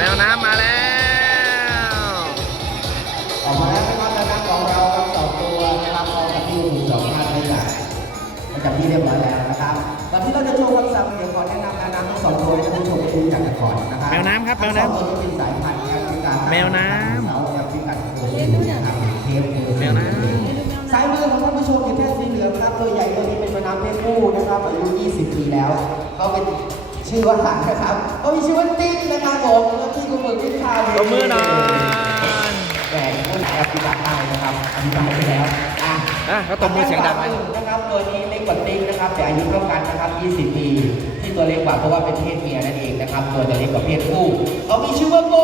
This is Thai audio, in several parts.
แมวน้ำมาแล้วออกมาแล้วนะครับแล้วน้ำของเราทั้งสองตัวนะครับพร้อมกับที่หนึ่งสองท่านได้อย่างประจำที่เรียบร้อยแล้วนะครับตอนที่เราจะโชว์คำสั่งเดี๋ยวขอแนะนำน้ำทั้งสองตัวให้ท่านผู้ชมได้รู้จักกันก่อนนะครับแมวน้ำครับแมวน้ำทั้งสองตัวนี้เป็นสายพันธุ์แอฟริกาแมวน้ำเขาแอฟริกันโคนะครับเทปแมวน้ซ้ายมือของท่านผู้ชมคือแพทย์สีเหลืองครับตัวใหญ่ตัวนี้เป็นแมวน้ำเพศผู้นะครับอายุ 20 ปีแล้วเขาเป็น ชื่อว่าหลังนะครับเขามีชื่อว่าติ๊กนะครับผมแล้วที่คุณมือที่ทาตบมือหน่อย แหวนผู้ไหนอธิบายได้นะครับอธิบายไปแล้วอะ อะเขาตบมือเสียงดังไหม นะครับตัวนี้เล็กกว่าติ๊กนะครับแต่อายุเท่ากันนะครับ 20 ปี ที่ตัวเล็กกว่าเพราะว่าเป็นเพศเมียนั่นเองนะครับ ตัวจะเล็กกว่าเพศผู้เขามีชื่อว่าโบ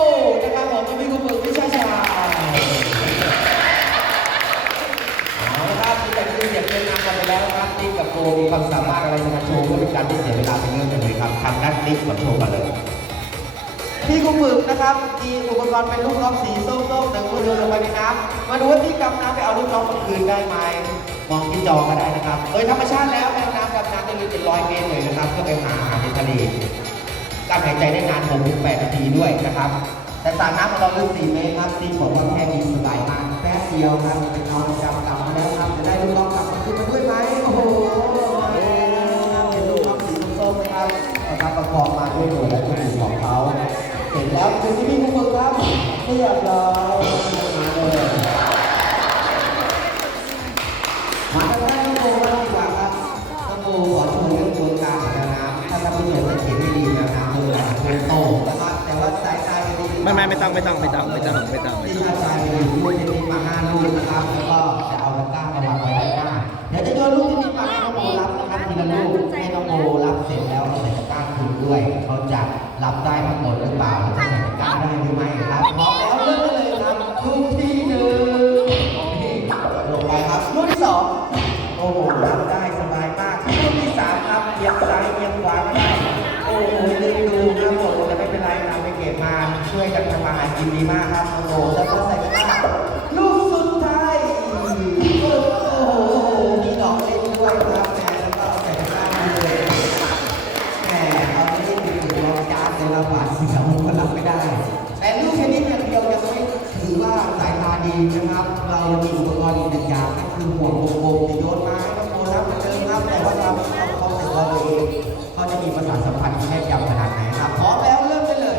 ทำด้านติ๊กมาโชว์กันเลยพี่กุมึกนะครับมีอุปกรณ์เป็นลูกน้องสีส้มๆหนึ่งมือเดินลงไปในน้ำมาดูว่าที่กำน้ำไปเอาลูกน้องมาคืนได้ไหมมองที่จอก็ได้นะครับโดยธรรมชาติแล้วแมวน้ำดำน้ำได้ลึกเป็นร้อยเมตรเลยนะครับเพื่อไปหาอาหารในทะเลการหายใจได้นาน6ถึง8นาทีด้วยนะครับ แต่สระน้ำของเราลึก4เมตรครับที่บอกว่าแค่นี้สบายมากแป๊บเดียวครับเป็นนอนจำกลับมาแล้วครับจะได้ลูกน้องกลับมาคืนมาด้วยไหมโอ้โหเป็นลูกน้องสีส้มๆนะครับ ประคับประคองมาด้วยหน่วยและคนอื่นของเขาเสร็จแล้วคือที่พี่ผู้ฝึกครับเรียบร้อยมาเลยมาทางด้านน้องโบบ้างดีกว่าครับน้องโบขอโชว์เรื่องดวงตาของแมวน้ำถ้าท่านผู้ชมสังเกตดีๆแมวน้ำดูแลโตโตนะครับแต่ว่าสายตาดีไม่ไม่ไม่ต้องไม่ต้องไม่ต้องไม่ต้องไม่ต้องไม่ที่ต้องชาชายมีลูกเทนนิสมาห้าลูกนะครับแล้วก็จะเอาตะกร้ามาวางไว้ด้านหน้าเดี๋ยวจะโยนลูกทนนิสมาให้น้องโบรับนะครับทีละลูกให้น้อง โบรับเสร็จแล้วเอาใส่ตะกร้าคืนด้วย เขาจะรับได้ทั้งหมดหรือเปล่าหรือจะใส่ตะกร้าได้หรือไม่ครับพร้อมแล้วเริ่มเลยครับลูกที่หนึ่งนี่ลงไปครับลูกที่สองโอ้โหรับได้สบายมากลูกที่สามครับเอียงซ้ายเอียงขวาได้โอ้โหลืมดูครับผมแต่ไม่เป็นไรนะไปเก็บมาช่วยกันทำมาหากินดีมากครับโอ้โหแล้วก็ใส่ตะกร้า ดีนะครับ เรามีอุปกรณ์อีกหนึ่งอย่างนั่นคือห่วงโบงๆจะโยนไม้ก็โบรับเหมือนเดิมครับแต่ว่าเราเอาเข้าใส่ตัวตัวเองเขาจะมีประสาสัมผัสที่แม่นยำขนาดไหนครับพร้อมแล้วเริ่มได้เลย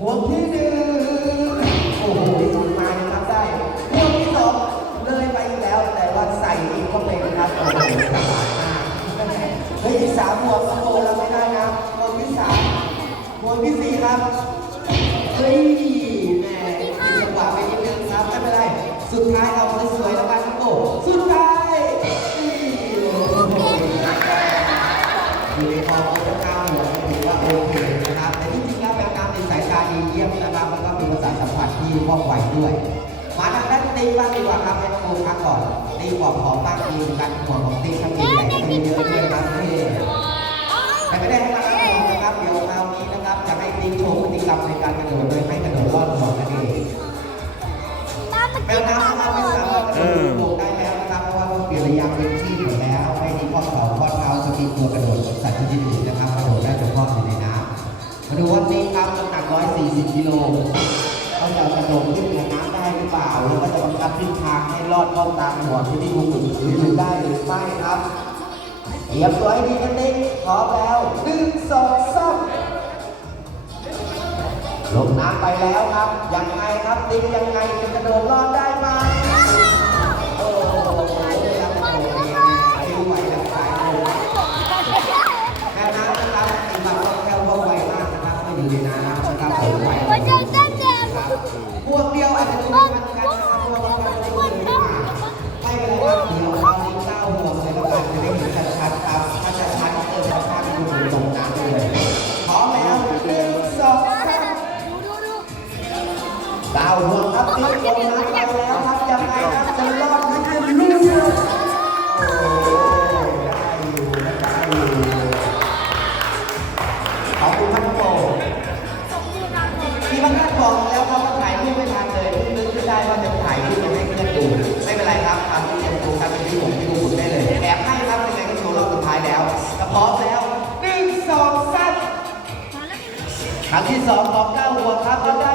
ห่วงที่หนึ่งโอ้โหสุดมายังรับได้ห่วงที่สองเลยไปอีกแล้ว แต่ว่าใส่อีกก็เป็นครับโอ้โหสบายมากเฮ้ยอีกสามหัวสโตแล้วไม่ได้นะหัวที่สามหัวที่สี่ครับ ว่องไวด้วย มาทางด้านติ๊กบ้างดีกว่าครับให้น้องโอพักก่อนติ๊กบอกขอบ้างดีกันหัวของติ๊กทั้งใหญ่ๆให้เยอะๆด้วยครับเท่แต่ไม่ได้ให้มาทั้งนะครับเดี๋ยวคราวนี้นะครับจะให้ติ๊กโชว์พฤติกรรมในการกระโดดโดยให้กระโดดรอดห่วงนั่นเองแมวน้ำนะครับไม่สามารถกระโดดห่วงได้แล้วนะครับเพราะว่าเปลี่ยนระยะเป็นที่อยู่แล้วไม่มีข้อเข่าข้อเท้าสกิลตัวกระโดดสัตว์ชนิดอื่นนะครับกระโดดได้เฉพาะอยู่ในน้ำมาดูว่าติ๊กครับน้ำหนัก140กิโล เขาจะกระโดดขึ้นเหนือน้ำได้หรือเปล่าแล้วก็จะบังคับทิศทางให้ลอดเข้าตามหัวที่ที่คุณถืออยู่ได้หรือไม่ครับเตรียมตัวให้ดีนะติ๊กพร้อมแล้วหนึ่งสองสามลงน้ำไปแล้วครับยังไงครับติ๊กยังไงจะกระโดดรอดได้ไหม เก้าห่วงครับตีลงน้ำไปแล้วครับยังไงครับจะรอดหรือจะลุ่ยโอ้ได้อยู่ได้อยู่ขอบคุณครับโปมีบางท่านบอกแล้วครับว่าถ่ายรูปไม่ทันเลยนึกขึ้นได้ว่าจะถ่ายรูปยังให้เพื่อนดูไม่เป็นไรครับทำที่เรียมตัวครับเป็นที่ผมที่ดูคุณได้เลยแอบให้ครับยังไงก็โชว์รอบสุดท้ายแล้วถ้าพร้อมแล้วหนึ่งสองสามครั้งที่สองของเก้าหัวครับแล้วได้